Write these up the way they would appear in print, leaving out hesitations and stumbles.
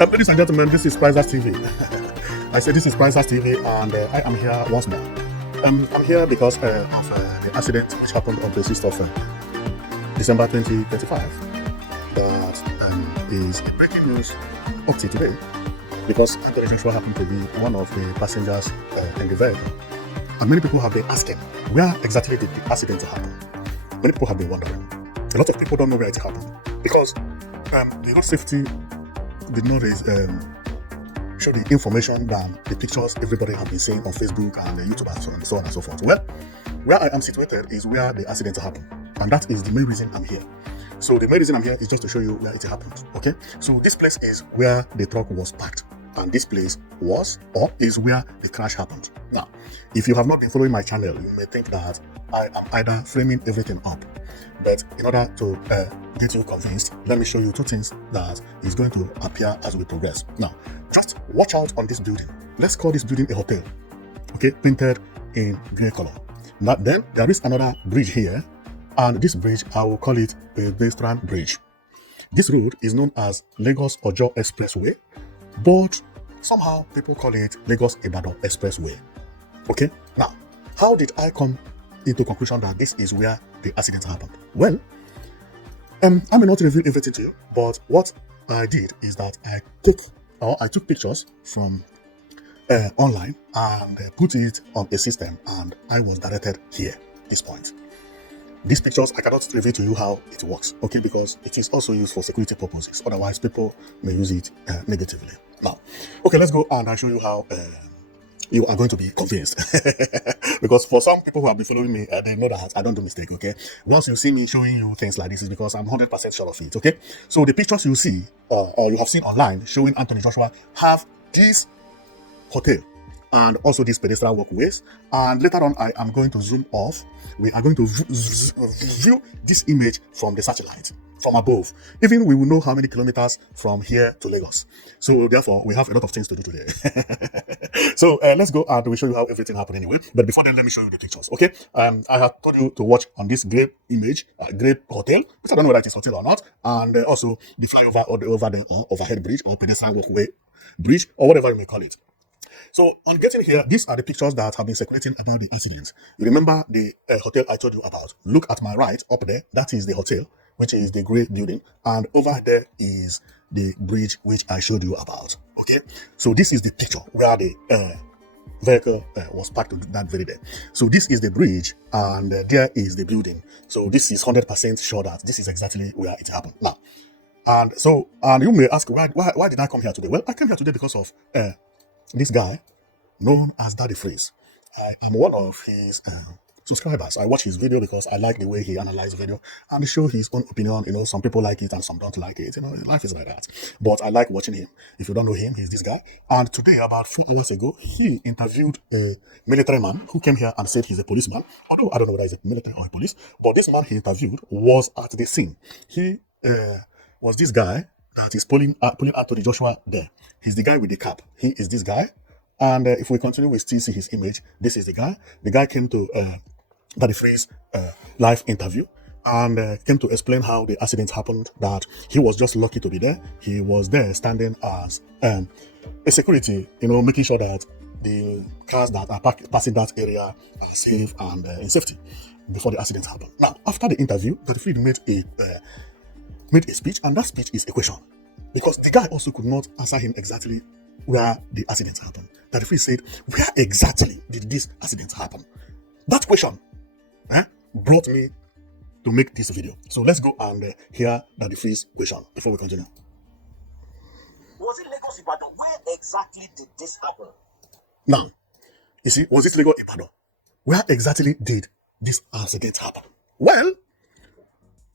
Ladies and gentlemen, this is Prizers TV. I said this is Prizers TV, and I am here once more. I'm here because of the accident which happened on the 6th of December 2025. That is breaking news up to today because Anthony Joshua happened to be one of the passengers in the vehicle. And many people have been asking, where exactly did the accident happen? Many people have been wondering. A lot of people don't know where it happened because the road safety did not show the information than the pictures everybody has been seeing on Facebook and YouTube and so on and so forth. Well, where I am situated is where the accident happened, and that is the main reason I'm here. So the main reason I'm here is just to show you where it happened. Okay, so this place is where the truck was parked, and this place was or is where the crash happened. Now, if you have not been following my channel, you may think that I am either framing everything up, but in order to get you convinced, let me show you two things that is going to appear as we progress. Now, just watch out on this building. Let's call this building a hotel, okay, painted in grey color. Now, then there is another bridge here, and this bridge, I will call it the Pedestrian Bridge. This road is known as Lagos Ojo Expressway, but somehow people call it Lagos Ibadan Expressway. Okay, now, how did I come into conclusion that this is where the accident happened? Well, I may not reveal everything to you, but what I did is that I took pictures from online and put it on a system, and I was directed here, this point. These pictures, I cannot reveal to you how it works, okay, because it is also used for security purposes. Otherwise, people may use it negatively. Now, okay, let's go and I'll show you how you are going to be convinced. Because for some people who have been following me, they know that I don't do mistake, okay? Once you see me showing you things like this, is because I'm 100% sure of it, okay? So the pictures you see, or you have seen online showing Anthony Joshua, have this hotel and also these pedestrian walkways. And later on, I am going to zoom off. We are going to view this image from the satellite, from above. Even we will know how many kilometers from here to Lagos. So therefore, we have a lot of things to do today. So let's go and we'll show you how everything happened anyway. But before then, let me show you the pictures, okay? I have told you to watch on this great image, great hotel, which I don't know whether it is hotel or not, and also the flyover or the overhead bridge or pedestrian walkway bridge or whatever you may call it. So on getting here, these are the pictures that have been circulating about the accident. You remember the hotel I told you about. Look at my right up there. That is the hotel, which is the grey building. And over there is the bridge, which I showed you about. Okay. So this is the picture where the vehicle was parked that very day. So this is the bridge and there is the building. So this is 100% sure that this is exactly where it happened. Now, and you may ask, why did I come here today? Well, I came here today because of this guy known as Daddy Freeze. I am one of his subscribers. I watch his video because I like the way he analyzes video and show his own opinion. You know, some people like it and some don't like it. You know, life is like that. But I like watching him. If you don't know him, he's this guy. And today, about 4 hours ago, he interviewed a military man who came here and said he's a policeman. Although I don't know whether he's a military or a police, but this man he interviewed was at the scene. He was this guy that is pulling Anthony Joshua there. He's the guy with the cap. He is this guy. And if we continue, we still see his image. This is the guy. The guy came to Daddy Freeze live interview and came to explain how the accident happened, that he was just lucky to be there. He was there standing as a security, you know, making sure that the cars that are passing that area are safe and in safety before the accident happened. Now, after the interview, Daddy Freeze made a speech, and that speech is a question. Because the guy also could not answer him exactly where the accident happened. Daddy Freeze said, where exactly did this accident happen? That question brought me to make this video. So let's go and hear Daddy Freeze's question before we continue. Was it Lagos Ibadan? Where exactly did this happen? Now, you see, was it Lagos Ibadan? Where exactly did this accident happen? Well,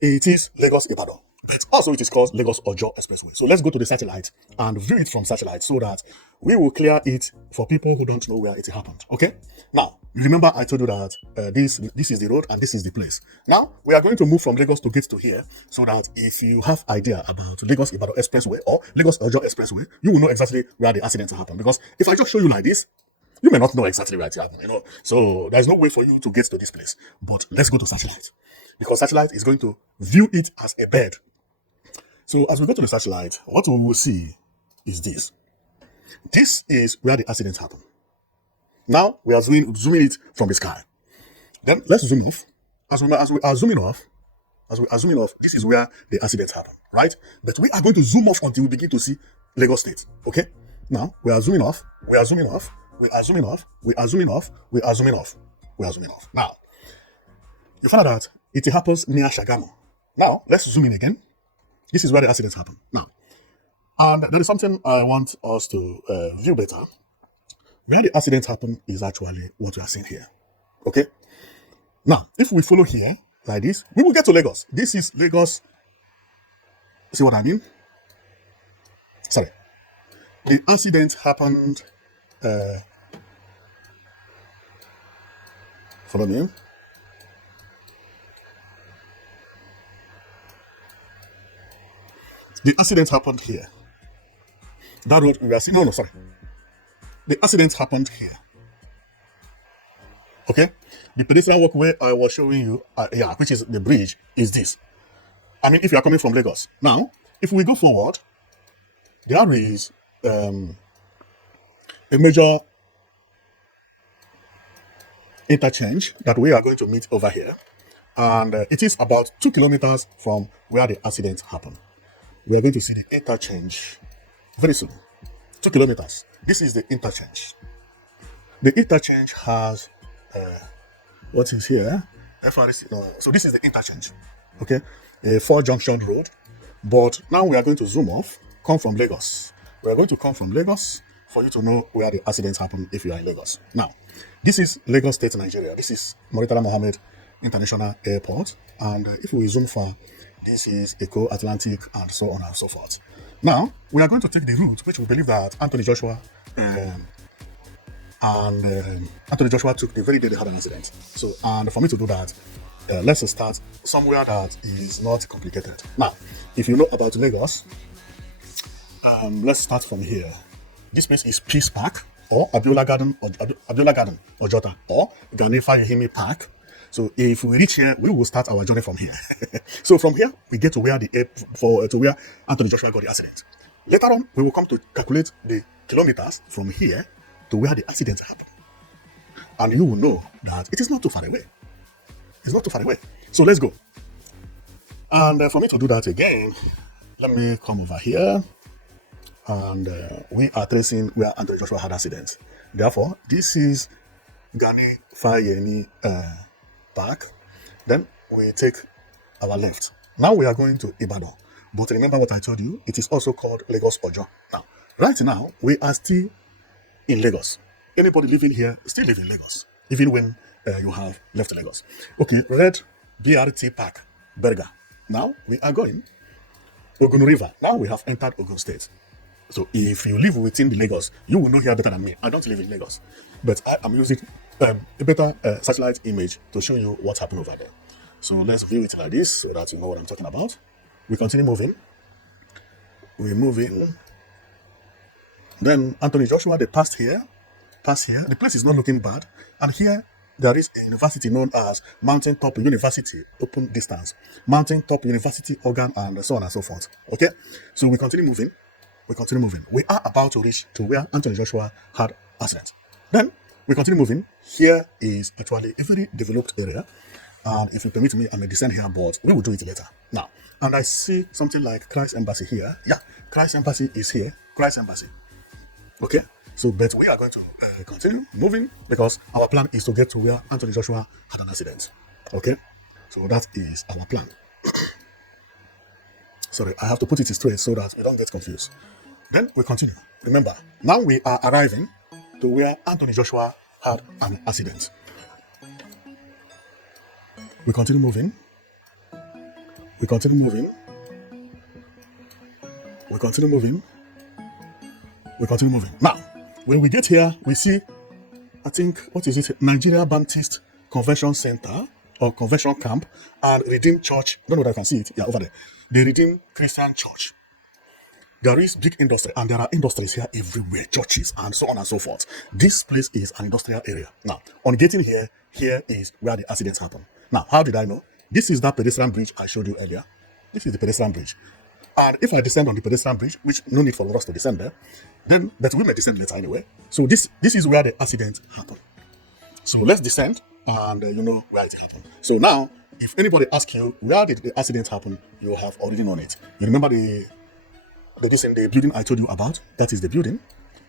it is Lagos Ibadan. But also it is called Lagos Ojo Expressway. So let's go to the satellite and view it from satellite so that we will clear it for people who don't know where it happened. Okay? Now, remember I told you that this is the road and this is the place. Now, we are going to move from Lagos to get to here so that if you have idea about Lagos Ibadan Expressway or Lagos Ojo Expressway, you will know exactly where the accident happened. Because if I just show you like this, you may not know exactly where it happened, you know. So there's no way for you to get to this place. But let's go to satellite. Because satellite is going to view it as a bed. So as we go to the satellite, what we will see is this. This is where the accident happened. Now we are zooming it from the sky. Then let's zoom off. As we are zooming off, this is where the accident happened, right? But we are going to zoom off until we begin to see Lagos State. Okay? Now we are zooming off, we are zooming off, we are zooming off, we are zooming off, we are zooming off, we are zooming off. Now, you find out that it happens near Shagamu. Now, let's zoom in again. This is where the accident happened. Now, and there is something I want us to view better. Where the accident happened is actually what we are seeing here. Okay? Now, if we follow here, like this, we will get to Lagos. This is Lagos. See what I mean? Sorry. The accident happened. Follow me. The accident happened here. That road we are seeing. No, sorry. The accident happened here. Okay? The pedestrian walkway I was showing you, which is the bridge, is this. I mean, if you are coming from Lagos. Now, if we go forward, there is a major interchange that we are going to meet over here. And it is about 2 kilometers from where the accident happened. We are going to see the interchange very soon. 2 kilometers. This is the interchange. The interchange has what is here? FRC. No, so this is the interchange. Okay, a 4-junction road. But now we are going to zoom off. Come from Lagos. We are going to come from Lagos for you to know where the accidents happen if you are in Lagos. Now, this is Lagos State, Nigeria. This is Murtala Mohammed International Airport. And if we zoom far, this is Eco Atlantic and so on and so forth. Now, we are going to take the route which we believe that Anthony Joshua Anthony Joshua took the very day they had an accident. So, and for me to do that, let's start somewhere that is not complicated. Now, if you know about Lagos, let's start from here. This place is Peace Park, or Abiola Garden, or Jota, or Ghanaian Fayehimi Park. So if we reach here, we will start our journey from here. So from here, we get to where to where Anthony Joshua got the accident. Later on, we will come to calculate the kilometers from here to where the accident happened. And you will know that it is not too far away. It's not too far away. So let's go. And for me to do that again, let me come over here. And we are tracing where Anthony Joshua had accidents. Therefore, this is Gani Fayeni Park. Then we take our left. Now we are going to Ibadan. But remember what I told you, it is also called Lagos Ojo. Now, right now, we are still in Lagos. Anybody living here still live in Lagos, even when you have left Lagos. Okay, red BRT Park, Berga. Now we are going Ogun River. Now we have entered Ogun State. So if you live within the Lagos, you will know here better than me. I don't live in Lagos, but I am using a better satellite image to show you what happened over there. So let's view it like this so that you know what I'm talking about. We continue moving. We move in. Then Anthony Joshua, they passed here. The place is not looking bad. And here there is a university known as Mountain Top University, open distance. Mountain Top University, Oregon, and so on and so forth. Okay? So we continue moving. We are about to reach to where Anthony Joshua had accident. Then we continue moving. Here is actually a very developed area. And if you permit me, I may descend here, but we will do it later. Now, and I see something like Christ Embassy here. Yeah, Christ Embassy is here. Christ Embassy. Okay? So, but we are going to continue moving because our plan is to get to where Anthony Joshua had an accident. Okay? So that is our plan. Sorry, I have to put it straight so that you don't get confused. Then we continue. Remember, now we are arriving to where Anthony Joshua had an accident. We continue moving. We continue moving. We continue moving. We continue moving. Now, when we get here, we see, I think, what is it? Nigeria Baptist Convention Center or Convention Camp and Redeemed Church. I don't know if I can see it. Yeah, over there. The Redeemed Christian Church. There is big industry and there are industries here everywhere, churches and so on and so forth. This place is an industrial area. Now, on getting here, here is where the accidents happen. Now, how did I know? This is that pedestrian bridge I showed you earlier. This is the pedestrian bridge. And if I descend on the pedestrian bridge, which no need for us to descend there, then but we may descend later anyway. So this is where the accident happened. So let's descend, and you know where it happened. So now, if anybody asks you where did the accident happen, you have already known it. You remember the building I told you about? That is the building.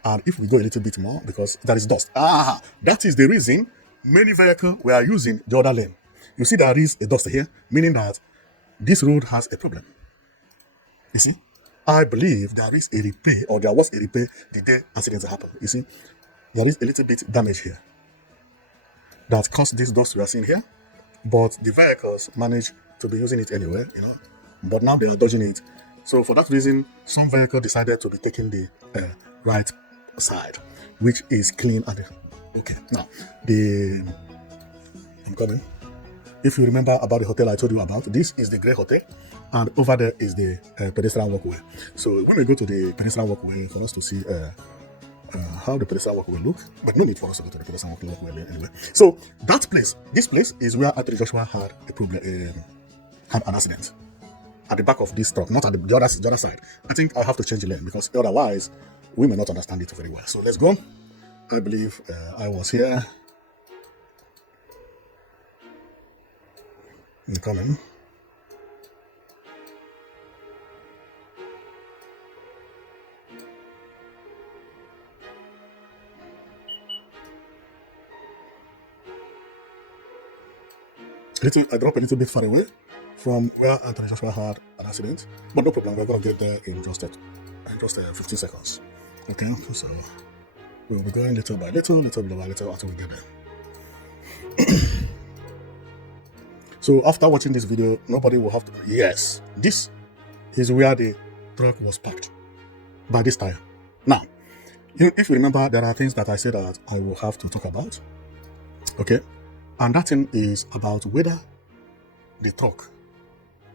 And if we go a little bit more, because there is dust. That is the reason many vehicles were using the other lane. You see there is a dust here, meaning that this road has a problem. You see, I believe there is a repair, or there was a repair the day accident happened. You see, there is a little bit damage here that caused this dust we are seeing here, but the vehicles managed to be using it anyway, you know, but now they are dodging it. So for that reason, some vehicle decided to be taking the right side, which is clean and okay. Now, I'm coming. If you remember about the hotel I told you about, this is the Grey Hotel, and over there is the pedestrian walkway. So when we go to the pedestrian walkway for us to see how the pedestrian walkway look, but no need for us to go to the pedestrian walkway anyway. So that place, this place is where Anthony Joshua had a problem, had an accident at the back of this truck, not at the other side. I think I have to change the lane because otherwise we may not understand it very well. So let's go. I believe I was here. I'm coming. I drop a little bit far away from where Anthony Joshua had an accident, but no problem. We're gonna get there in just 15 seconds. Okay, so we'll be going little by little by little until we get there. So after watching this video, nobody will have to. Yes, this is where the truck was parked by this tire. Now, if you remember, there are things that I said that I will have to talk about. Okay, and that thing is about whether the truck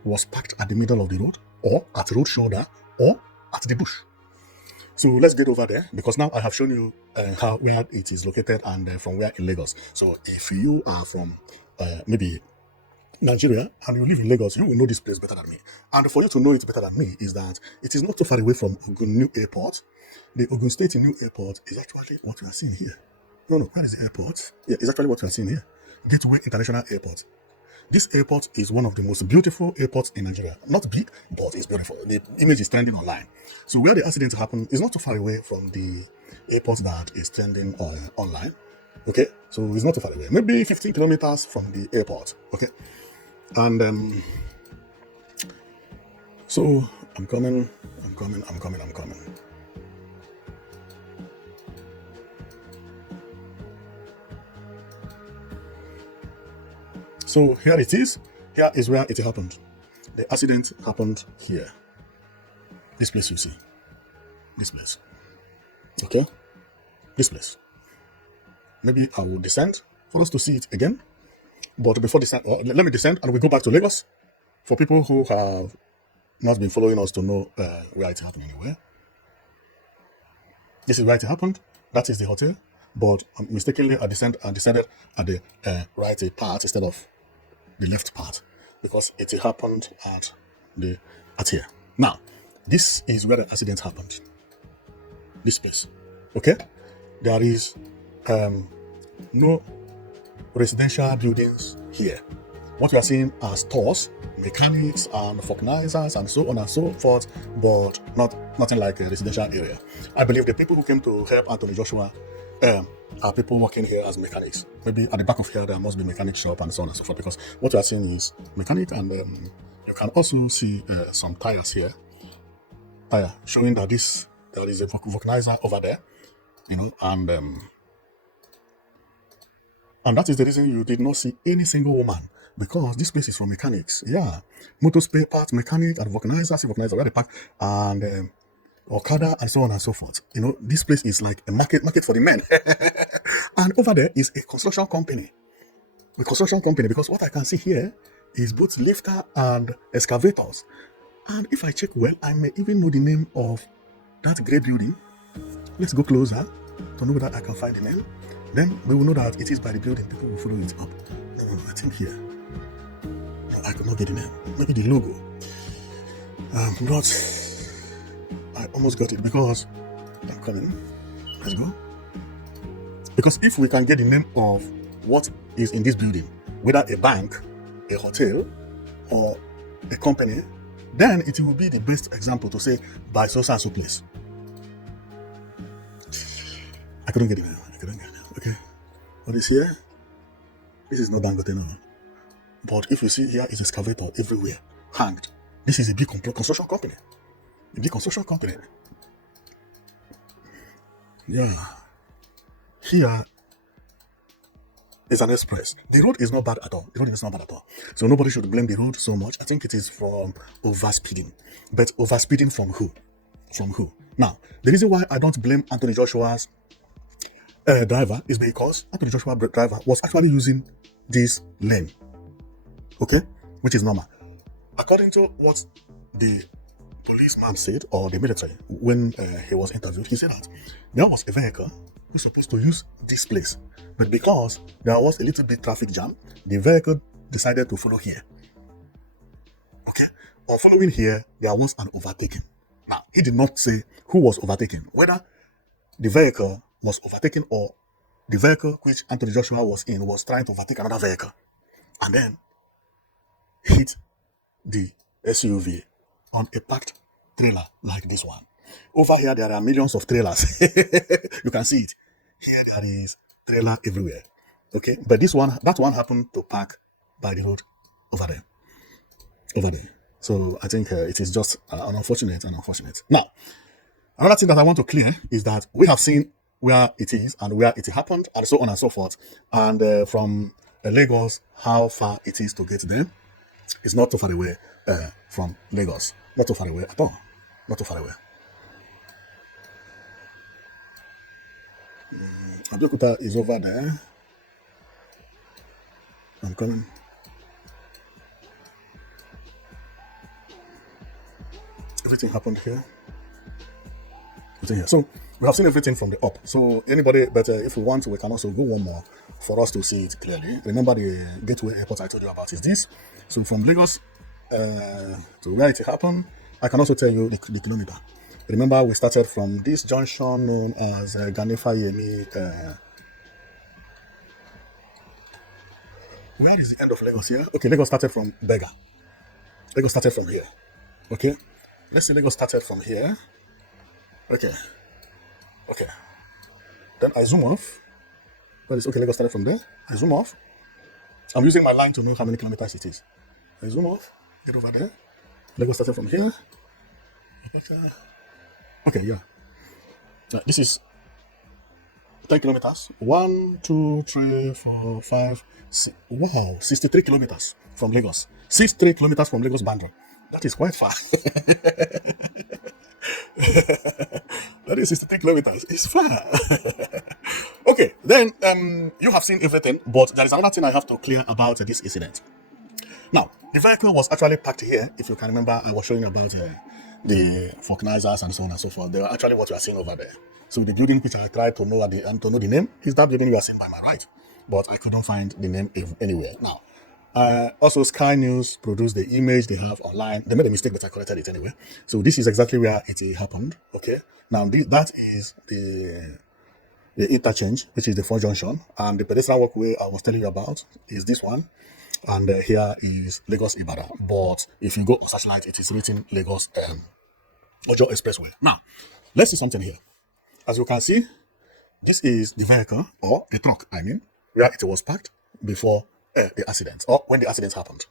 was parked at the middle of the road, or at the road shoulder, or at the bush. So let's get over there, because now I have shown you where it is located and from where in Lagos. So if you are from maybe Nigeria and you live in Lagos, you will know this place better than me. And for you to know it better than me is that it is not too far away from Ogun New Airport. The Ogun State New Airport is actually what we are seeing here. No, where is the airport? Yeah, it's actually what we are seeing here. Gateway International Airport. This airport is one of the most beautiful airports in Nigeria. Not big, but it's beautiful. The image is trending online. So where the accident happened is not too far away from the airport that is trending online. Okay, so it's not too far away. Maybe 15 kilometers from the airport. Okay, and so I'm coming. So here it is. Here is where it happened. The accident happened here. This place you see. This place. Okay? This place. Maybe I will descend for us to see it again. But before descend, let me descend and we go back to Lagos. For people who have not been following us to know where it happened anywhere. This is where it happened. That is the hotel. But mistakenly I descended at the right part instead of the left part, because it happened at here. Now, this is where the accident happened. This place. Okay? There is no residential buildings here. What we are seeing are stores, mechanics and vulcanizers and so on and so forth, but nothing like a residential area. I believe the people who came to help Anthony Joshua are people working here as mechanics. Maybe at the back of here there must be mechanic shop and so on and so forth, because what you are seeing is mechanic, and you can also see some tires here. Tire showing that there is a vulcanizer over there, you know, and that is the reason you did not see any single woman, because this place is for mechanics. Yeah, motor spare parts, mechanic and vulcanizer where they park, and Okada and so on and so forth. You know, this place is like a market for the men. And over there is a construction company. Because what I can see here is both lifter and excavators. And if I check well, I may even know the name of that grey building. Let's go closer to know that I can find the name. Then we will know that it is by the building. People will follow it up. No, I think here. No, I could not get the name. Maybe the logo. But I almost got it because I'm coming. Let's go. Because if we can get the name of what is in this building, whether a bank, a hotel, or a company, then it will be the best example to say by so and so place. I couldn't get it now. Okay. What is here? This is not Dangote now. But if you see here is excavator everywhere, hanged. This is a big construction company. A big construction company. Yeah. Here is an express. The road is not bad at all. So nobody should blame the road so much. I think it is from overspeeding. But overspeeding from who? Now, the reason why I don't blame Anthony Joshua's driver is because Anthony Joshua's driver was actually using this lane. Okay? Which is normal. According to what the policeman said, or the military, when he was interviewed, he said that there was a vehicle who was supposed to use this place. But because there was a little bit traffic jam, the vehicle decided to follow here. Okay? On following here, there was an overtaking. Now, he did not say who was overtaken, whether the vehicle was overtaken or the vehicle which Anthony Joshua was in was trying to overtake another vehicle and then hit the SUV on a packed trailer like this one. Over here, there are millions of trailers. You can see it. Here there is trailer everywhere. Okay, but that one happened to park by the road over there. So I think it is just unfortunate. Now, another thing that I want to clear is that we have seen where it is and where it happened and so on and so forth. And from Lagos, how far it is to get there. It's not too far away from Lagos. Not too far away at all. Not too far away. Abeokuta is over there. I'm coming. Everything happened here. So we have seen everything from the up. So anybody, but if we want, we can also go one more for us to see it clearly. Remember the gateway airport I told you about is this. So from Lagos to where it happened, I can also tell you the kilometer. Remember, we started from this junction known as Ganefa Yemi. Where is the end of Lagos here? Okay, Lagos started from Bega. Lagos started from here. Okay, let's say Lagos started from here. Okay. Then I zoom off. That is okay. Lagos started from there. I zoom off. I'm using my line to know how many kilometers it is. I zoom off. Get over there. Lagos started from here. Okay, yeah. This is 10 kilometers. 1, 2, 3, 4, 5, 6. Wow, 63 kilometers from Lagos. 63 kilometers from Lagos Bandra. That is quite far. That is 63 kilometers. It's far. Okay, then you have seen everything, but there is another thing I have to clear about this incident. Now, the vehicle was actually parked here. If you can remember, I was showing about the vulcanizers and so on and so forth. They are actually what you are seeing over there. So the building which I tried to know to know the name is that building you are seeing by my right, but I couldn't find the name anywhere. Now, also Sky News produced the image they have online. They made a mistake, but I corrected it anyway. So this is exactly where it happened. Okay. Now that is the interchange, which is the 4 junction, and the pedestrian walkway I was telling you about is this one. And here is Lagos Ibadan. But if you go on satellite, it is written Lagos Ojo Expressway. Now, let's see something here. As you can see, this is the vehicle, or the truck, where it was parked before the accident, or when the accident happened.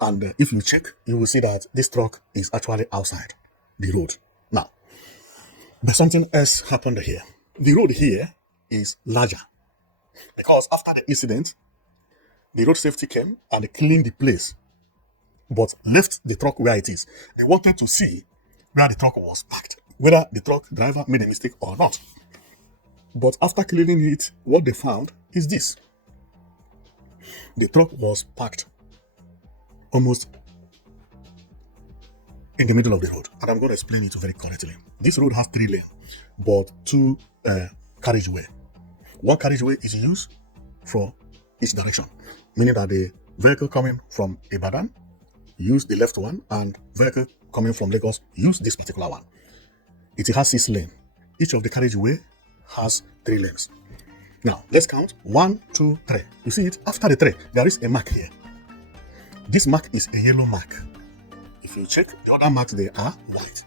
And if you check, you will see that this truck is actually outside the road. Now, but something else happened here. The road here is larger because after the incident, the road safety came and cleaned the place, but left the truck where it is. They wanted to see where the truck was parked, whether the truck driver made a mistake or not. But after cleaning it, what they found is this. The truck was parked almost in the middle of the road. And I'm going to explain it very correctly. This road has 3 lanes, but 2 carriageway. One carriageway is used for each direction, meaning that the vehicle coming from Ibadan use the left one, and vehicle coming from Lagos use this particular one. It has 6 lanes. Each of the carriageway has 3 lanes. Now, let's count. 1, 2, 3. You see it? After the 3, there is a mark here. This mark is a yellow mark. If you check, the other marks, they are white.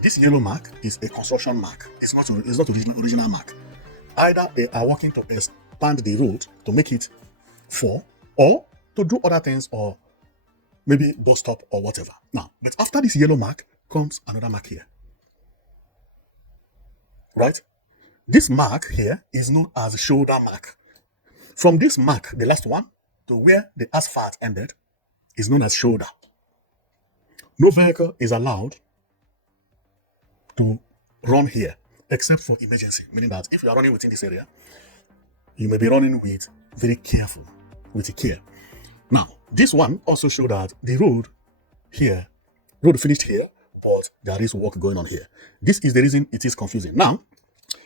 This yellow mark is a construction mark. It's not original mark. Either they are working to expand the road to make it 4, or to do other things, or maybe bus stop or whatever. Now, but after this yellow mark comes another mark here. Right? This mark here is known as shoulder mark. From this mark, the last one, to where the asphalt ended, is known as shoulder. No vehicle is allowed to run here except for emergency, meaning that if you are running within this area, you may be running with very careful, with care. Now, this one also shows that the road finished here, but there is work going on here. This is the reason it is confusing. Now,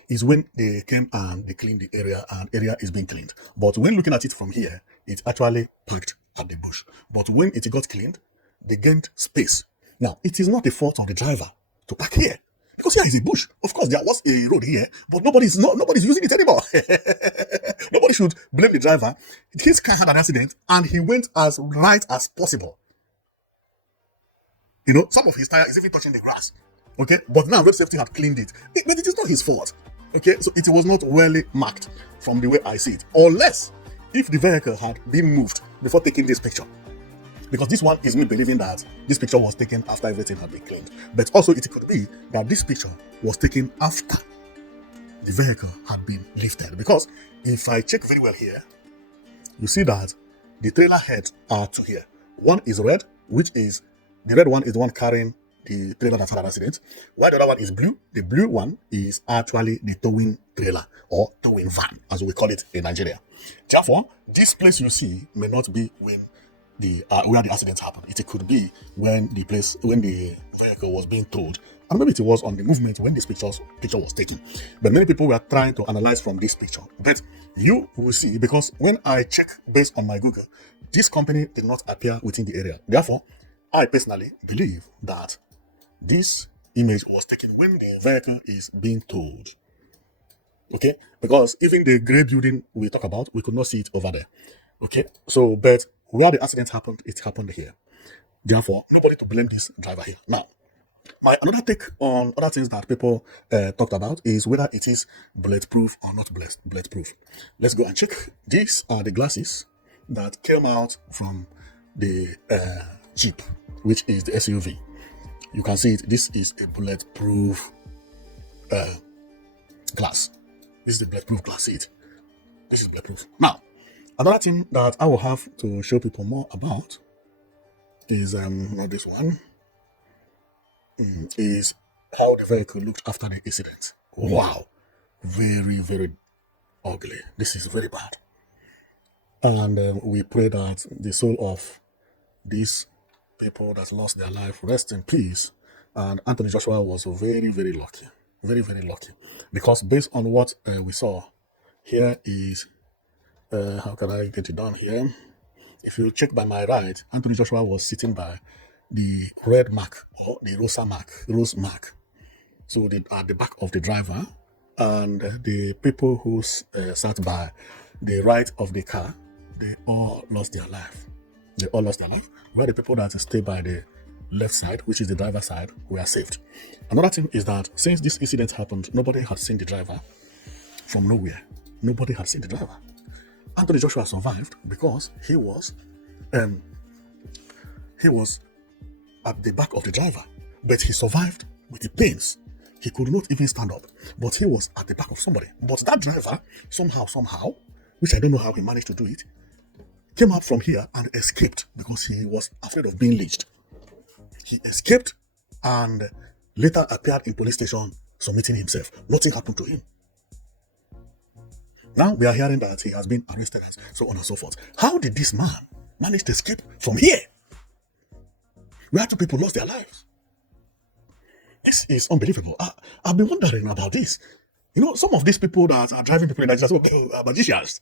is when they came and they cleaned the area, and area is being cleaned. But when looking at it from here, it's actually parked at the bush. But when it got cleaned, they gained space. Now, it is not the fault of the driver to park here, because here is a bush. Of course, there was a road here, but nobody's using it anymore. Nobody should blame the driver. His car had an accident, and he went as right as possible. You know, some of his tire is even touching the grass. Okay, but now road safety had cleaned it. But it is not his fault. Okay, so it was not well marked from the way I see it, unless if the vehicle had been moved before taking this picture. Because this one is me believing that this picture was taken after everything had been cleaned. But also it could be that this picture was taken after the vehicle had been lifted. Because if I check very well here, you see that the trailer heads are 2 here. One is red, which is, the red one is the one carrying the trailer that had an accident, while the other one is blue. The blue one is actually the towing trailer, or towing van, as we call it in Nigeria. Therefore, this place you see may not be when where the accident happened. It could be when the vehicle was being towed, and maybe it was on the movement when this picture was taken. But many people were trying to analyze from this picture. But you will see, because when I check based on my Google, this company did not appear within the area. Therefore, I personally believe that this image was taken when the vehicle is being towed. Okay, because even the grey building we talk about, we could not see it over there. Okay, so but where the accident happened, it happened here. Therefore, nobody to blame this driver here. Now, my another take on other things that people talked about is whether it is bulletproof or not bulletproof. Let's go and check. These are the glasses that came out from the Jeep, which is the SUV. You can see it. This is a bulletproof glass. This is the bulletproof glass. See it? This is bulletproof. Now, another thing that I will have to show people more about is not this one. Is how the vehicle looked after the incident. Wow, very, very ugly. This is very bad. And we pray that the soul of these people that lost their life rest in peace. And Anthony Joshua was very, very lucky. Very, very lucky. Because based on what we saw, here is, how can I get it down here? If you check by my right, Anthony Joshua was sitting by the red mark, or the rose mark. So at the back of the driver, and the people who sat by the right of the car, they all lost their life. They all lost their life. Where the people that stay by the left side, which is the driver's side, were saved. Another thing is that since this incident happened, nobody had seen the driver from nowhere. Nobody had seen the driver. Anthony Joshua survived because he was at the back of the driver, but he survived with the pains. He could not even stand up, but he was at the back of somebody. But that driver, somehow, which I don't know how he managed to do it, came out from here and escaped because he was afraid of being lynched. He escaped and later appeared in police station submitting himself. Nothing happened to him. Now we are hearing that he has been arrested and so on and so forth. How did this man manage to escape from here, where 2 people lost their lives? This is unbelievable. I've been wondering about this. You know, some of these people that are driving people in Nigeria are magicians.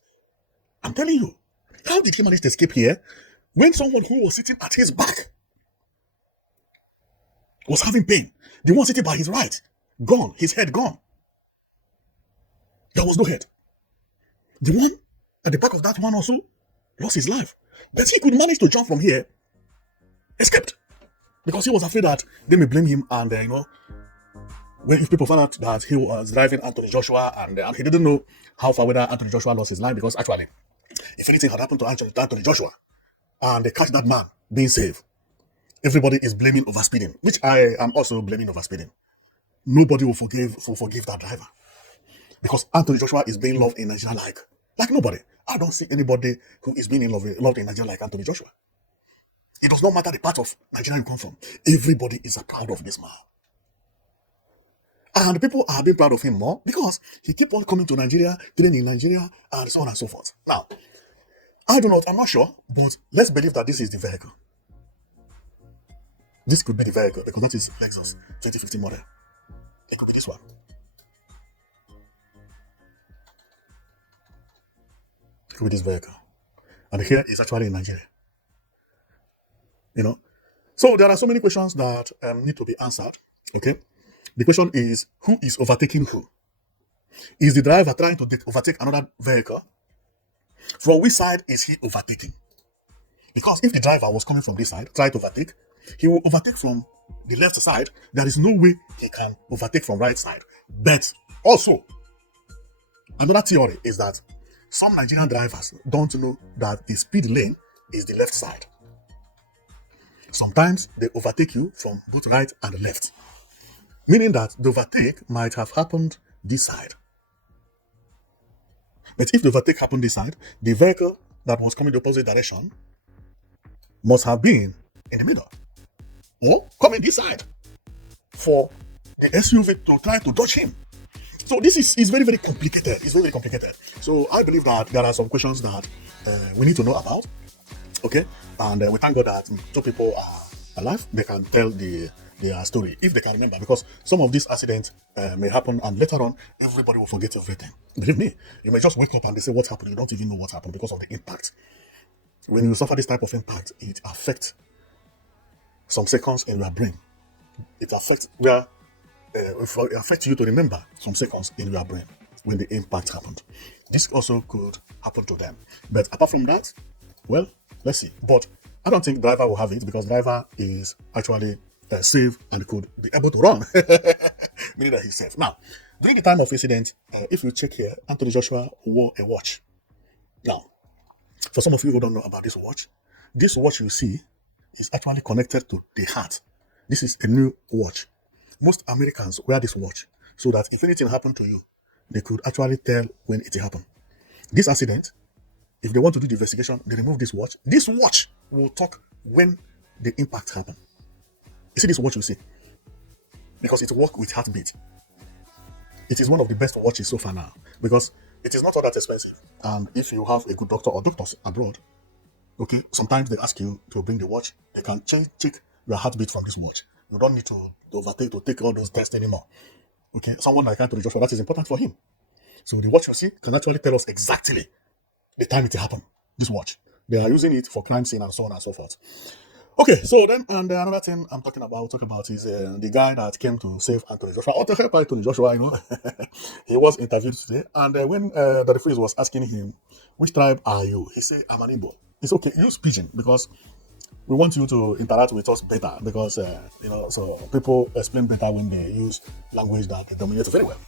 I'm telling you, how did he manage to escape here when someone who was sitting at his back was having pain. The one sitting by his right, gone, his head gone. There was no head. The one at the back of that one also lost his life. But he could manage to jump from here, escaped. Because he was afraid that they may blame him, and when if people found out that he was driving Anthony Joshua, and he didn't know how far whether Anthony Joshua lost his life, because actually, if anything had happened to Anthony Joshua, and they catch that man being safe, everybody is blaming overspeeding, which I am also blaming overspeeding. Nobody will forgive that driver, because Anthony Joshua is being loved in Nigeria like nobody. I don't see anybody who is being loved in Nigeria like Anthony Joshua. It does not matter the part of Nigeria you come from. Everybody is proud of this man. And people are being proud of him more because he keep on coming to Nigeria, training in Nigeria, and so on and so forth. Now, I'm not sure, but let's believe that this is the vehicle. This could be the vehicle because that is Lexus 2015 model. It could be this one. It could be this vehicle. And here is actually in Nigeria. So there are so many questions that need to be answered. Okay. The question is, who is overtaking who? Is the driver trying to overtake another vehicle? From which side is he overtaking? Because if the driver was coming from this side, try to overtake, he will overtake from the left side. There is no way he can overtake from right side. But also, another theory is that some Nigerian drivers don't know that the speed lane is the left side. Sometimes they overtake you from both right and left, meaning that the overtake might have happened this side. But if the overtake happened this side, the vehicle that was coming the opposite direction must have been in the middle or coming this side for the SUV to try to dodge him. So this is very, very complicated. It's very, very complicated. So I believe that there are some questions that we need to know about. Okay, and we thank God that two people are alive. They can tell their story if they can remember, because some of these accidents may happen and later on everybody will forget everything. Believe me, you may just wake up and they say what happened. You don't even know what happened because of the impact. When you suffer this type of impact, it affects some seconds in your brain. It affects it affects you to remember some seconds in your brain when the impact happened. This also could happen to them. But apart from that, well, let's see. But I don't think driver will have it because driver is actually safe and could be able to run, meaning that he's safe. Now, during the time of incident, if you check here, Anthony Joshua wore a watch. Now, for some of you who don't know about this watch you see is actually connected to the heart. This is a new watch. Most Americans wear this watch so that if anything happened to you, they could actually tell when it happened. This accident, if they want to do the investigation, they remove this watch. This watch will talk when the impact happened. You see this watch you see? Because it works with heartbeat. It is one of the best watches so far now because it is not all that expensive. And if you have a good doctor or doctors abroad, okay, sometimes they ask you to bring the watch. They can check your heartbeat from this watch. You don't need to take all those tests anymore. Okay, someone like Anthony Joshua, that is important for him. So the watch you see can actually tell us exactly the time it happened. This watch. They are using it for crime scene and so on and so forth. Okay, so then and another thing I'm talk about is the guy that came to save Anthony Joshua, or to help Anthony Joshua, he was interviewed today, and when the referee was asking him, which tribe are you? He said, I'm an Igbo. It's okay, use pidgin because we want you to interact with us better because, so people explain better when they use language that they dominate very well.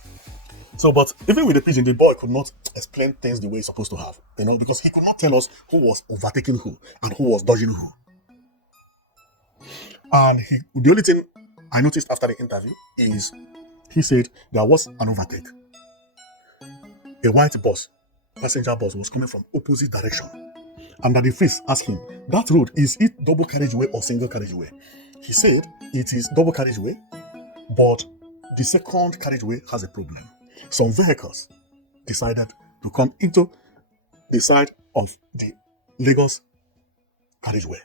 So, but even with the pidgin, the boy could not explain things the way he's supposed to have, because he could not tell us who was overtaking who and who was dodging who. And the only thing I noticed after the interview is he said there was an overtake. A white passenger bus was coming from opposite direction. And that the face asked him, that road, is it double carriageway or single carriageway? He said it is double carriageway, but the second carriageway has a problem. Some vehicles decided to come into the side of the Lagos carriageway.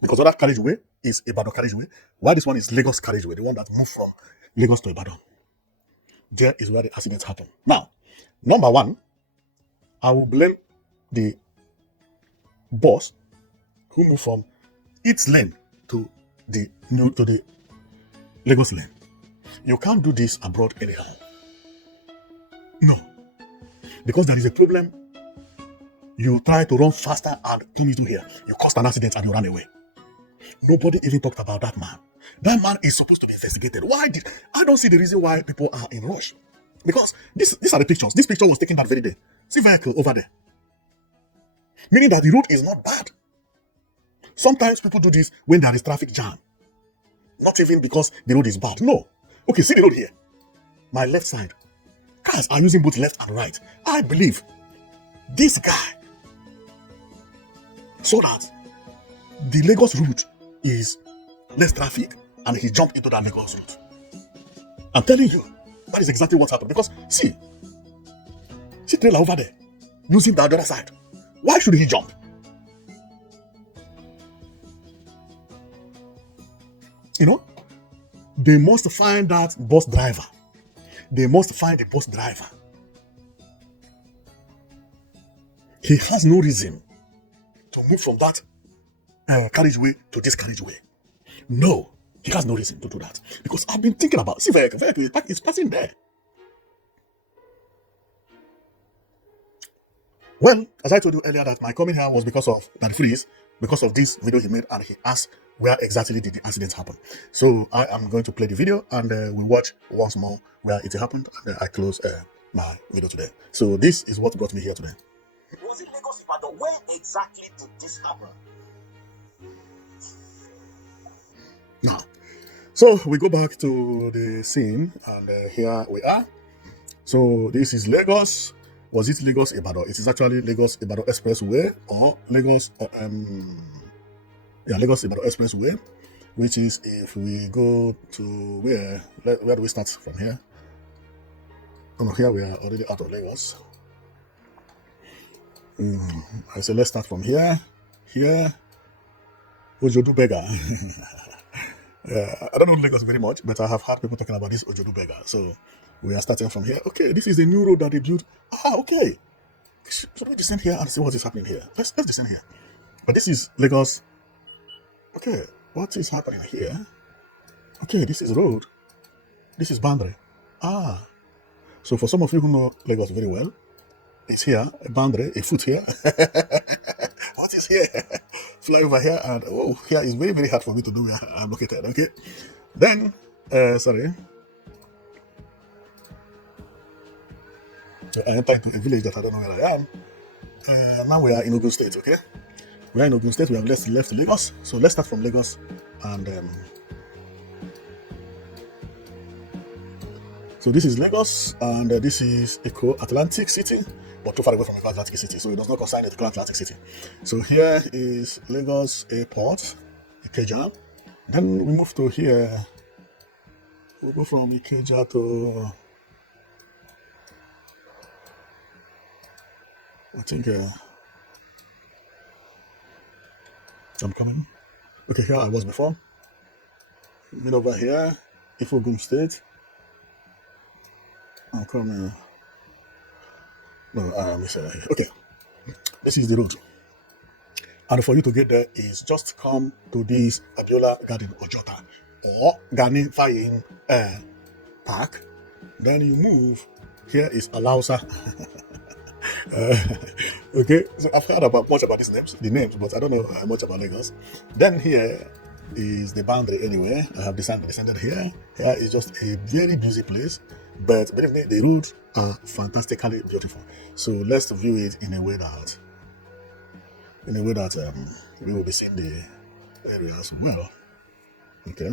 Because other carriageway is Ibadan carriageway, while this one is Lagos carriageway, the one that moved from Lagos to Ibadan. There is where the accident happened. Now, number one, I will blame the bus who moved from its lane to the new to the Lagos lane. You can't do this abroad anyhow. No, because there is a problem. You try to run faster and turn into here. You caused an accident and you ran away. Nobody even talked about that man. That man is supposed to be investigated. I don't see the reason why people are in rush. Because these are the pictures. This picture was taken that very day. See vehicle over there. Meaning that the road is not bad. Sometimes people do this when there is traffic jam. Not even because the road is bad. No. Okay, see the road here. My left side. Cars are using both left and right. I believe this guy so that the Lagos route is less traffic and he jumped into that Lagos route. I'm telling you, that is exactly what happened. Because see trailer over there using the other side. Why should he jump? You know, they must find that bus driver. They must find the bus driver. He has no reason to move from that carriageway to this carriageway. No, he has no reason to do that. Because I've been thinking about, see, vehicle is passing there. Well, as I told you earlier, that my coming here was because of that freeze, because of this video he made, and he asked where exactly did the accident happen. So I am going to play the video and we watch once more where it happened, and I close my video today. So this is what brought me here today. Was it Lagos Ibadan? Where exactly did this happen? Now, so we go back to the scene, and here we are. So this is Lagos. Was it Lagos Ibadan? It is actually Lagos Ibadan Expressway, or Lagos Lagos Ibadan Expressway, which is, if we go to where do we start from here? Oh no, here we are already out of Lagos. I say let's start from here. Here, Ojodu Beggar. I don't know Lagos very much, but I have heard people talking about this Ojodu Beggar. So we are starting from here. Okay, this is the new road that they built. Okay. Should we descend here and see what is happening here? Let's descend here. But this is Lagos. Okay, what is happening here? Okay, this is road. This is boundary. So for some of you who know Lagos very well, it's here, a boundary, a foot here. What is here? Fly over here, and here is very, very hard for me to know where I'm located. Okay, then, sorry. I entered into a village that I don't know where I am. Now we are in Ogun State, okay? We are in Ogun State, we have left Lagos. So let's start from Lagos, and so this is Lagos, and this is Eco Atlantic City, but too far away from Eco Atlantic City, so it does not concern Eco Atlantic City. So here is Lagos Airport, Ikeja. Then we move to here. We go from Ikeja to, I think, I'm coming. Okay, here I was before. Mid over here, Ogun State. I'm coming. No, okay. This is the road. And for you to get there is just come to this Abiola Garden Ojota or Gani Flying Park. Then you move. Here is Alausa. Okay, so I've heard much about the names, but I don't know much about Lagos. Then here is the boundary anyway. I have descended here. Here is just a very busy place, but believe me, the roads are fantastically beautiful. So let's view it in a way that we will be seeing the areas well. Okay.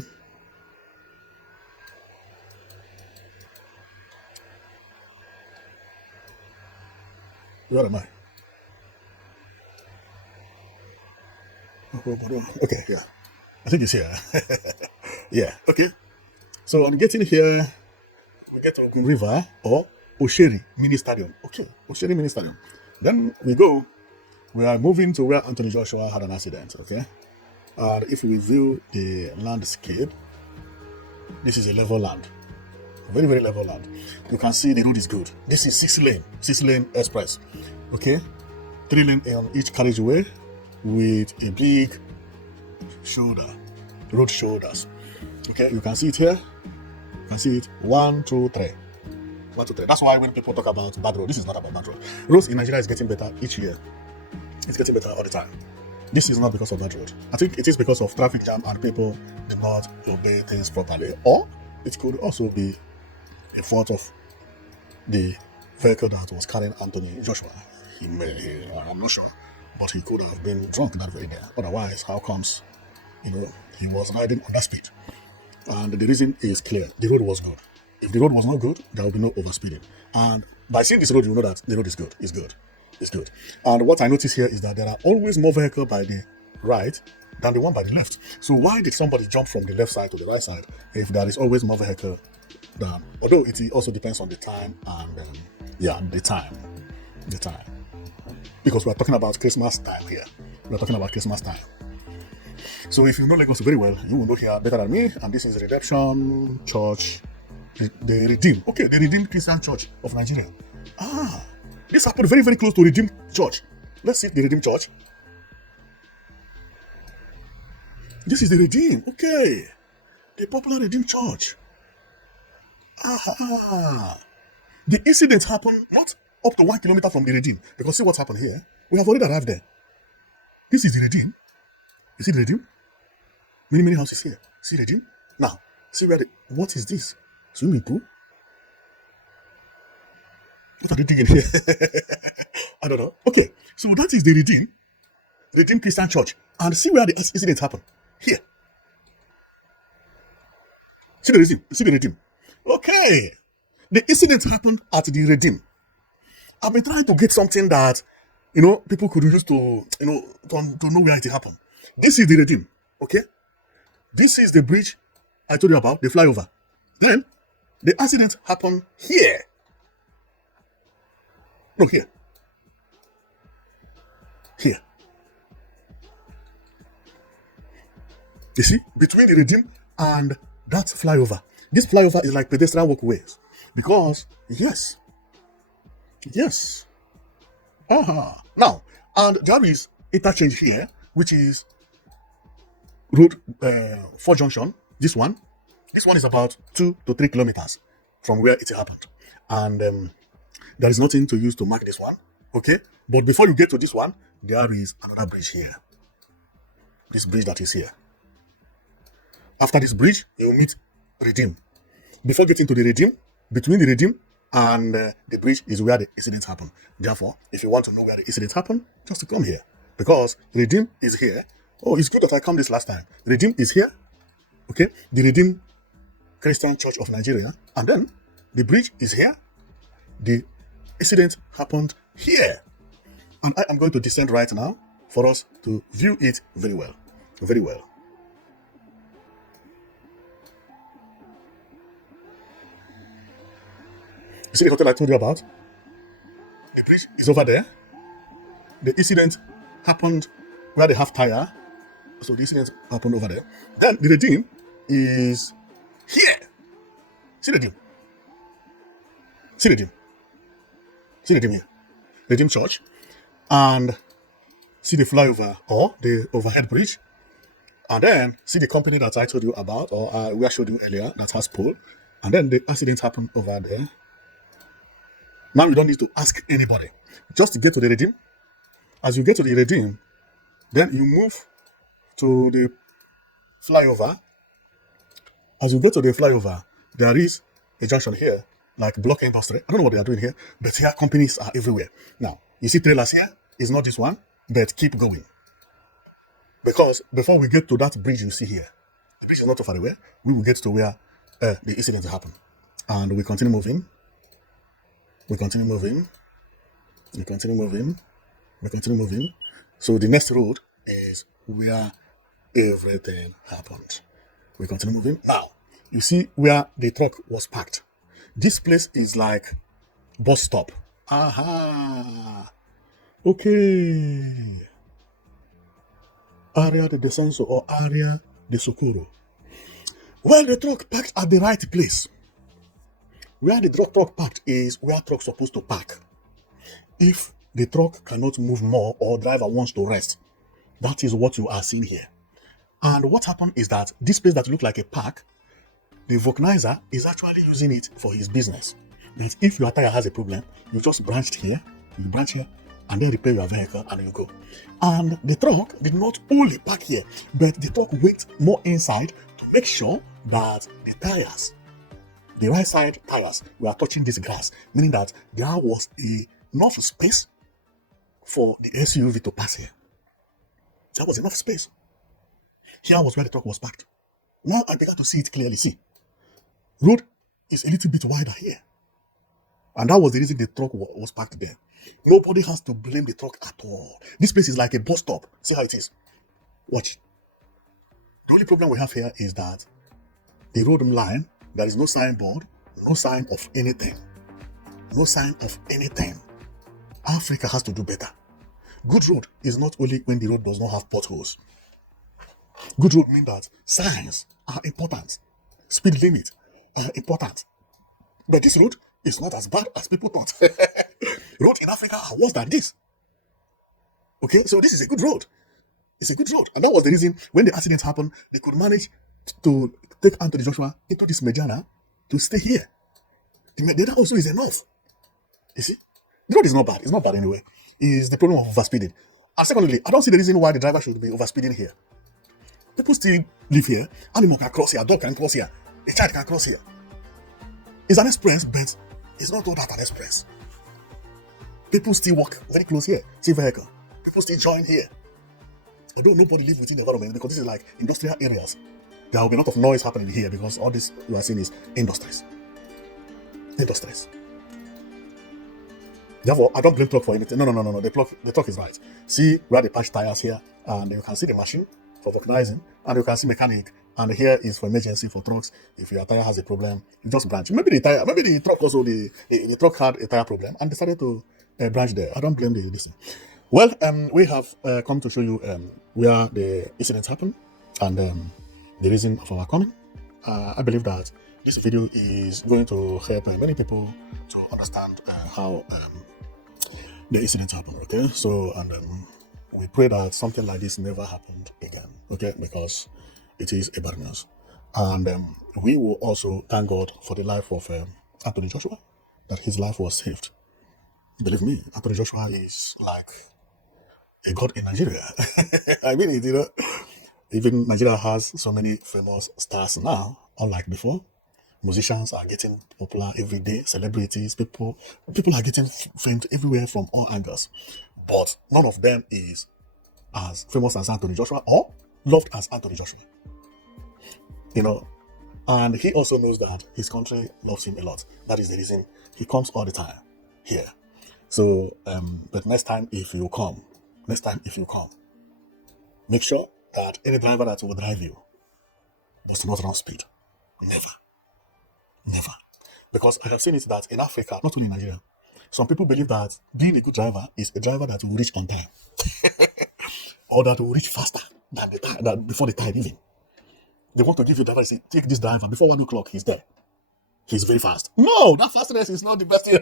Where am I? Okay, yeah. I think it's here. Yeah, okay. So on getting here, we get to Ogun River or Osheri Mini Stadium. Okay, Osheri Mini Stadium. Then we are moving to where Anthony Joshua had an accident, okay? And if we view the landscape, this is a level land. Very, very level land. You can see the road is good. This is six lane express. Okay? 3 lane on each carriageway with a big shoulder. road shoulders. Okay, you can see it here. You can see it. 1, 2, 3. 1, 2, 3. That's why when people talk about bad road, this is not about bad road. Roads in Nigeria is getting better each year. It's getting better all the time. This is not because of bad road. I think it is because of traffic jam and people do not obey things properly. Or it could also be a fault of the vehicle that was carrying Anthony Joshua. I'm not sure, but he could have been drunk that very day. Otherwise, how comes, he was riding on that speed? And the reason is clear. The road was good. If the road was not good, there will be no overspeeding. And by seeing this road, you know that the road is good. It's good. It's good. And what I notice here is that there are always more vehicles by the right than the one by the left. So why did somebody jump from the left side to the right side if there is always more vehicle than? Although it also depends on the time and the time. Because we're talking about Christmas time here. We're talking about Christmas time. So if you know Lagos very well, you will know here better than me. And this is the Redemption Church, the Redeemed. Okay, the Redeemed Christian Church of Nigeria. This happened very, very close to Redeemed Church. Let's see the Redeemed Church. This is the Redeemed. Okay. The popular Redeemed Church. The incident happened not up to 1 kilometer from the Redeemed. Because see what's happened here. We have already arrived there. This is the Redeemed. You see the Redeemed? Many, many houses here. See Redeemed? Now, see what is this? Swimming pool? What are they digging here? I don't know. Okay, so that is the Redeemed Christian Church. And see where the incident happened. Here. See the Redeemed. Okay. The incident happened at the Redeemed. I've been trying to get something that, people could use to know where it happened. This is the Redeemed. Okay. This is the bridge I told you about, the flyover. Then, the accident happened here. No, here. Here. You see, between the Redeemed and that flyover. This flyover is like pedestrian walkways. Because, yes. Now, and there is interchange here, which is road 4 junction. This one is about 2 to 3 kilometers from where it happened. And there is nothing to use to mark this one. Okay? But before you get to this one, there is another bridge here. This bridge that is here. After this bridge, you will meet Redeemed. Before getting to the Redeemed, between the Redeemed and the bridge is where the incident happened. Therefore, if you want to know where the incident happened, just to come here. Because Redeemed is here. Oh, it's good that I come this last time. Redeemed is here. Okay? The Redeemed Christian Church of Nigeria. And then, the bridge is here. The incident happened here. And I am going to descend right now for us to view it very well. Very well. You see the hotel I told you about? The bridge is over there. The incident happened where they have tire. So the incident happened over there. Then the Redeemed is here. See the Redeemed. See the Redeemed. See the Redeemed here. Redeemed Church. And see the flyover or the overhead bridge. And then see the company that I told you about, or we showed you earlier, that has pole. And then the accident happened over there. Now you don't need to ask anybody. Just to get to the Redeemed. As you get to the Redeemed, then you move to the flyover. As you get to the flyover, there is a junction here, like Block Industry. I don't know what they are doing here, but here companies are everywhere. Now, you see trailers here? It's not this one, but keep going. Because before we get to that bridge you see here, the bridge is not too far away, we will get to where the incident happened. And we continue moving. We continue moving. So the next road is where everything happened. We continue moving. Now, you see where the truck was parked. This place is like bus stop. Aha. Okay. Area de descenso or area de socorro. Well, the truck parked at the right place. Where the truck parked is where truck's supposed to park. If the truck cannot move more or driver wants to rest, that is what you are seeing here. And what happened is that this place that looked like a park, the vulcanizer is actually using it for his business. That if your tire has a problem, you just branch here, and then repair your vehicle and you go. And the truck did not only park here, but the truck went more inside to make sure that the tires, the right side tires, were touching this grass, meaning that there was enough space for the SUV to pass here. There was enough space. Here was where the truck was parked. Now I began to see it clearly. See, road is a little bit wider here. And that was the reason the truck was parked there. Nobody has to blame the truck at all. This place is like a bus stop. See how it is. Watch. The only problem we have here is that the road line, there is no signboard, no sign of anything. No sign of anything. Africa has to do better. Good road is not only when the road does not have potholes. Good road means that signs are important. Speed limit are important. But this road is not as bad as people thought. Roads in Africa are worse than this. Okay, so this is a good road. It's a good road. And that was the reason when the accident happened, they could manage to take Anthony Joshua into this Mediana to stay here. The Mediana also is enough. You see? The road is not bad. It's not bad anyway. It's the problem of overspeeding. And secondly, I don't see the reason why the driver should be overspeeding here. People still live here. Animal can cross here. Dog can cross here. A child can cross here. It's an express, but it's not all that an express. People still walk very close here. See vehicle. People still join here. Although nobody lives within the environment because this is like industrial areas. There will be a lot of noise happening here because all this you are seeing is industries. Industries. Therefore, I don't blame truck for anything. No. The truck is right. See where they patch tires here, and you can see the machine for vulcanizing, and you can see mechanic. And here is for emergency for trucks. If your tire has a problem, you just branch. Maybe the truck also the truck had a tire problem and decided to branch there. I don't blame the listener. Well, we have come to show you where the incident happened and the reason for our coming. I believe that this video is going to help many people to understand how the incident happened. Okay, so and we pray that something like this never happened again. Okay, because it is a bad news. And we will also thank God for the life of Anthony Joshua, that his life was saved. Believe me, Anthony Joshua is like a god in Nigeria. I mean it, you know. Even Nigeria has so many famous stars now, unlike before. Musicians are getting popular every day, celebrities, people are getting famed everywhere from all angles. But none of them is as famous as Anthony Joshua or loved as Anthony Joshua. You know, and he also knows that his country loves him a lot. That is the reason he comes all the time here. So, but next time if you come, make sure that any driver that will drive you does not run speed. Never. Because I have seen it that in Africa, not only in Nigeria, some people believe that being a good driver is a driver that will reach on time. Or that will reach faster than before the time even. They want to give you driver and say, take this driver before 1 o'clock, he's there. He's very fast. No, that fastness is not the best thing.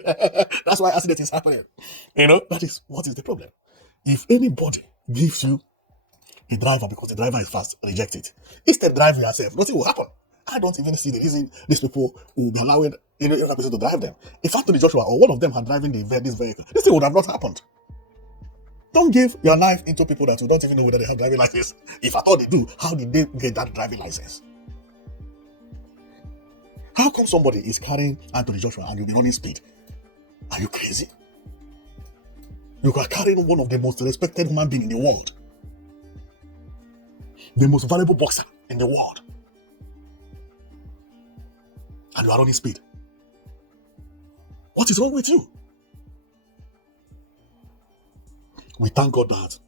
That's why accident is happening. You know, that is what is the problem. If anybody gives you a driver because the driver is fast, reject it. Instead, drive yourself. Nothing will happen. I don't even see the reason these people will be allowing another person to drive them. If Anthony Joshua or one of them had driven this vehicle, this thing would have not happened. Don't give your life into people that you don't even know whether they have driving license. If at all they do, how did they get that driving license? How come somebody is carrying Anthony Joshua and you'll be running speed? Are you crazy? You are carrying one of the most respected human beings in the world. The most valuable boxer in the world. And you are running speed. What is wrong with you? We thank God that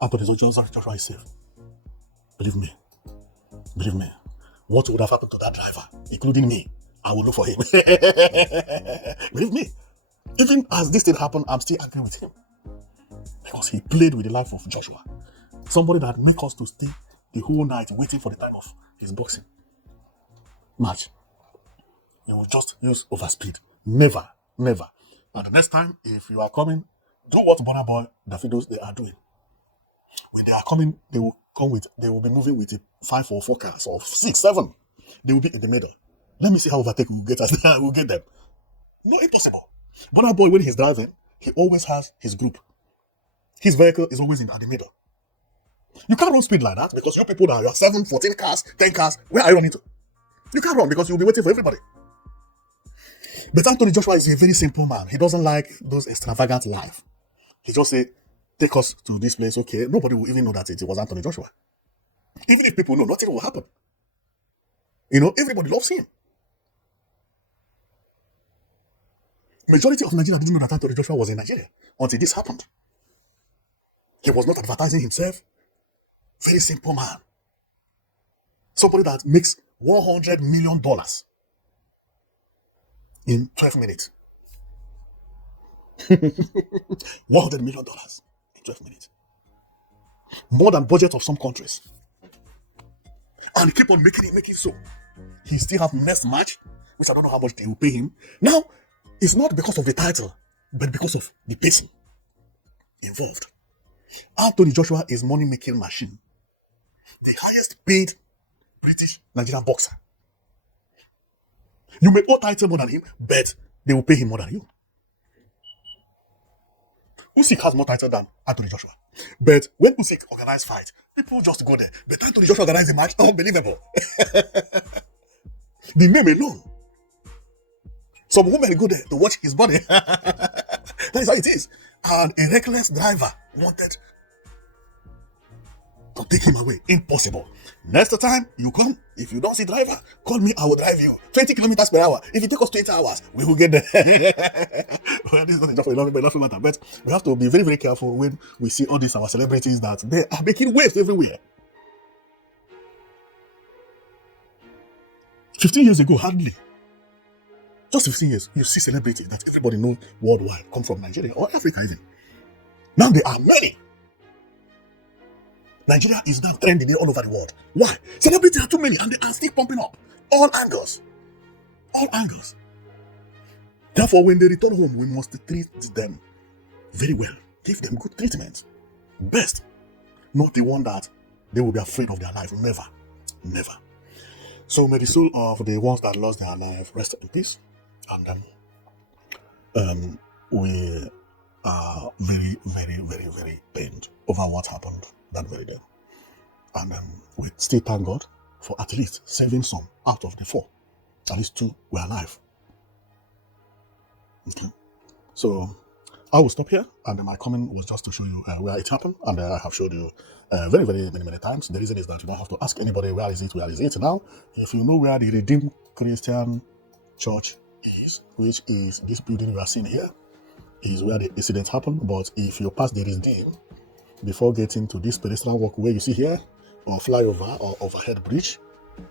Anthony Joshua is safe. Believe me. What would have happened to that driver, including me? I will look for him. Believe me. Even as this thing happened, I'm still angry with him. Because he played with the life of Joshua. Somebody that make us to stay the whole night waiting for the time of his boxing match. You will just use overspeed. Never. And the next time, if you are coming, do what Burna Boy, Davidos, they are doing. When they are coming, they will be moving with 5 or 4 cars or 6, 7. They will be in the middle. Let me see how overtake we'll get us. We'll get them. No, impossible. But our boy, when he's driving, he always has his group. His vehicle is always at the middle. You can't run speed like that because you people now, you have 7, 14 cars, 10 cars. Where are you running to? You can't run because you'll be waiting for everybody. But Anthony Joshua is a very simple man. He doesn't like those extravagant life. He just say, take us to this place, okay? Nobody will even know that it was Anthony Joshua. Even if people know, nothing will happen. Everybody loves him. Majority of Nigeria didn't know that Anthony Joshua was in Nigeria until this happened. He was not advertising himself. Very simple man. Somebody that makes $100 million in 12 minutes. $100 million in 12 minutes. More than budget of some countries. And he keep on making so. He still have next match, which I don't know how much they will pay him. Now, it's not because of the title, but because of the person involved. Anthony Joshua is money-making machine. The highest paid British Nigerian boxer. You may owe title more than him, but they will pay him more than you. Usyk has more title than Anthony Joshua. But when Usyk organized fight, people just go there. But Anthony Joshua organized a match, unbelievable. The name alone. Some women go there to watch his body. That is how it is. And a reckless driver wanted to take him away. Impossible. Next time you come, if you don't see driver, call me, I will drive you. 20 kilometers per hour. If it takes us 20 hours, we will get there. Well, this is not just for a laughing matter, but we have to be very, very careful when we see all these our celebrities that they are making waves everywhere. 15 years ago, hardly. Just 15 years, you see celebrities that everybody knows worldwide come from Nigeria or Africa even. Now there are many. Nigeria is now trending all over the world. Why? Celebrities are too many and they are still pumping up. All angles. All angles. Therefore, when they return home, we must treat them very well. Give them good treatment. Best. Not the one that they will be afraid of their life. Never. Never. So may the soul of the ones that lost their life rest in peace. And we are very, very, very, very pained over what happened that very day. And we still thank God for at least saving some out of the 4. At least 2 were alive. Okay. So I will stop here, and my comment was just to show you where it happened, and I have showed you very, very many times. The reason is that you don't have to ask anybody where is it now. If you know where the Redeemed Christian Church is, which is this building you are seeing here, is where the incident happened. But if you pass the Redeemed before getting to this pedestrian walkway you see here, or flyover or overhead bridge,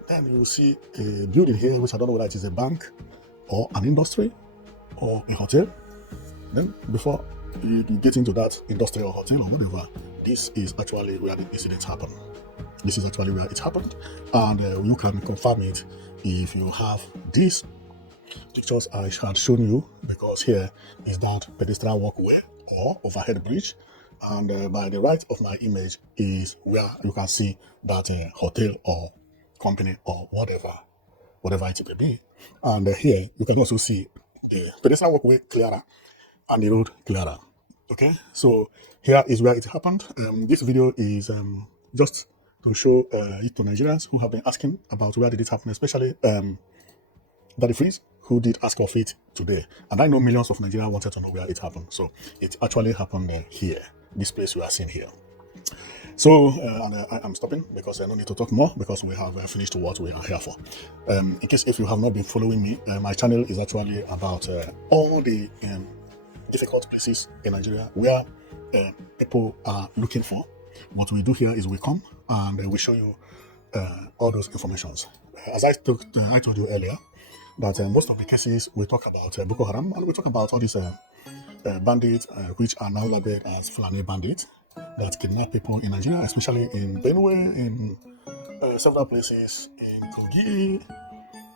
then you will see a building here, which I don't know whether it is a bank or an industry or a hotel. Then before you get into that industry or hotel or whatever, this is actually where the incident happened. This is actually where it happened, and you can confirm it if you have these pictures I had shown you, because here is that pedestrian walkway or overhead bridge, and by the right of my image is where you can see that hotel or company or whatever it may be. And here you can also see the pedestrian walkway clearer and the road clearer. Okay, so here is where it happened. This video is just to show it to Nigerians who have been asking about where did it happen, especially Daddy Freeze, who did ask of it today. And I know millions of Nigerians wanted to know where it happened. So it actually happened here, this place we are seeing here. So, I am stopping because I don't need to talk more, because we have finished what we are here for. In case if you have not been following me, my channel is actually about all the difficult places in Nigeria where people are looking for. What we do here is we come and we show you all those informations. As I told you earlier, that most of the cases we talk about Boko Haram, and we talk about all these bandits which are now labeled as Fulani bandits that kidnap people in Nigeria, especially in Benue, in several places, in Kogi,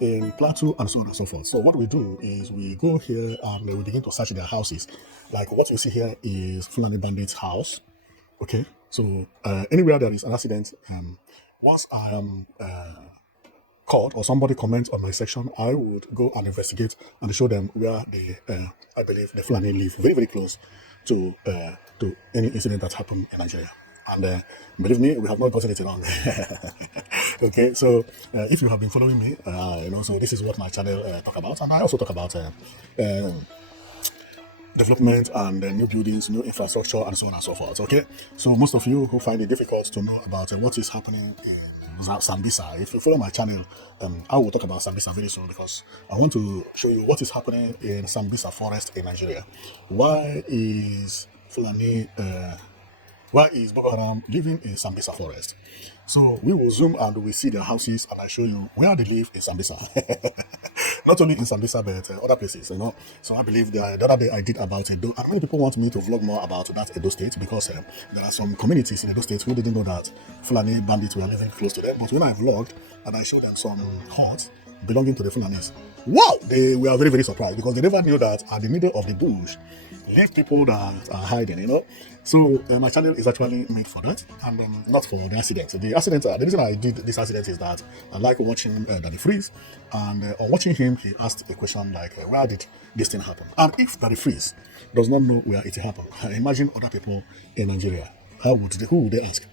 in Plateau, and so on and so forth. So what we do is we go here and we begin to search their houses. Like what you see here is Fulani bandits' house. Okay, So anywhere there is an accident, once I am caught or somebody comments on my section, I would go and investigate and show them where I believe the Fulani live, very, very close to any incident that happened in Nigeria. And believe me, we have not gotten it wrong. Okay, so if you have been following me, so this is what my channel talk about, and I also talk about development and new buildings, new infrastructure, and so on and so forth. Okay, so most of you who find it difficult to know about what is happening in Sambisa, if you follow my channel, I will talk about Sambisa very soon, because I want to show you what is happening in Sambisa forest in Nigeria. Why is Fulani? Why is Boko Haram living in Sambisa forest? So we will zoom and we see their houses, and I show you where they live in Sambisa. Not only in Sambisa, but other places, So I believe the other day I did about Edo, and many people want me to vlog more about that Edo state, because there are some communities in Edo state who didn't know that Fulani bandits were living close to them. But when I vlogged and I showed them some huts belonging to the Fulanis, wow, they were very, very surprised, because they never knew that at the middle of the bush live people that are hiding, So my channel is actually made for that, and not for the accidents. The reason I did this accident is that I like watching Daddy Freeze, and on watching him, he asked a question like, where did this thing happen? And if Daddy Freeze does not know where it happened, imagine other people in Nigeria. Who would they ask?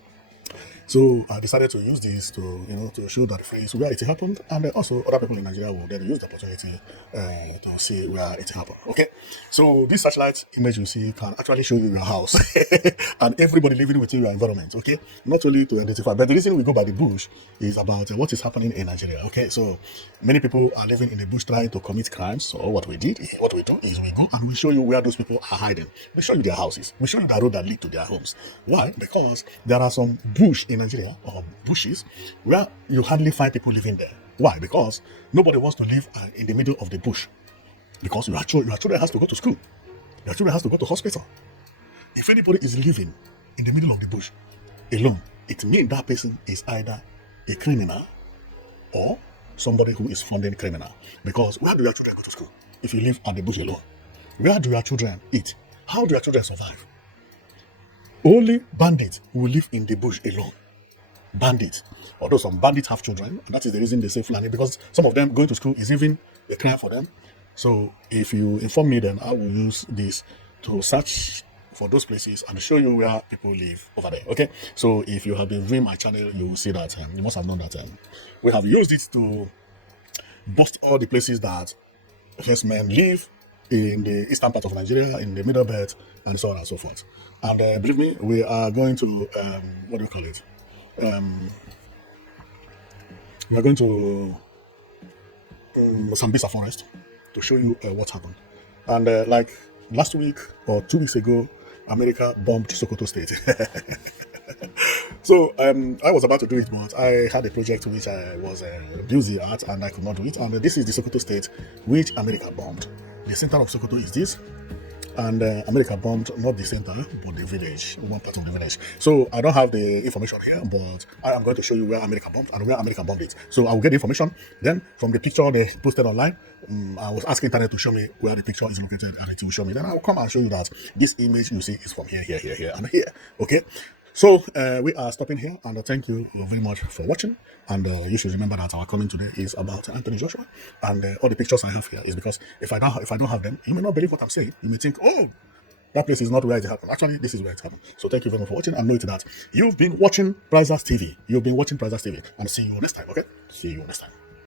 So I decided to use this to show that phrase where it happened, and also other people in Nigeria will then use the opportunity to see where it happened. Okay, so this satellite image you see can actually show you your house and everybody living within your environment. Okay, not only to identify, but the reason we go by the bush is about what is happening in Nigeria. Okay, so many people are living in the bush trying to commit crimes. So what we do is we go and we show you where those people are hiding. We show you their houses. We show you the road that lead to their homes. Why? Because there are some bush in Nigeria, or bushes, where you hardly find people living there. Why? Because nobody wants to live in the middle of the bush. Because your children has to go to school. Your children has to go to hospital. If anybody is living in the middle of the bush alone, it means that person is either a criminal or somebody who is funding criminal. Because where do your children go to school if you live at the bush alone? Where do your children eat? How do your children survive? Only bandits will live in the bush alone. Bandits. Although some bandits have children, and that is the reason they say Fulani, because some of them going to school is even a crime for them. So if you inform me, then I will use this to search for those places and show you where people live over there. Okay, so if you have been viewing my channel, you will see that you must have known that we have used it to bust all the places that men live in the eastern part of Nigeria, in the middle belt, and so on and so forth. And believe me, we are going to what do you call it? We are going to Sambisa forest to show you what happened. And like last week or 2 weeks ago, America bombed Sokoto State. So I was about to do it, but I had a project which I was busy at, and I could not do it. And this is the Sokoto State which America bombed. The center of Sokoto is this. And America bombed not the center, but the village, one part of the village. So I don't have the information here, but I am going to show you where America bombed and where America bombed it. So I will get the information. Then from the picture they posted online, I was asking internet to show me where the picture is located, and it will show me. Then I will come and show you that this image you see is from here, and here. Okay. So we are stopping here, and thank you very much for watching. And you should remember that our comment today is about Anthony Joshua, and all the pictures I have here is because if I don't have them, you may not believe what I'm saying. You may think, oh, that place is not where it happened. Actually, this is where it happened. So thank you very much for watching, and know it that you've been watching Prizers TV. You've been watching Prizers TV, and see you next time. Okay, see you next time.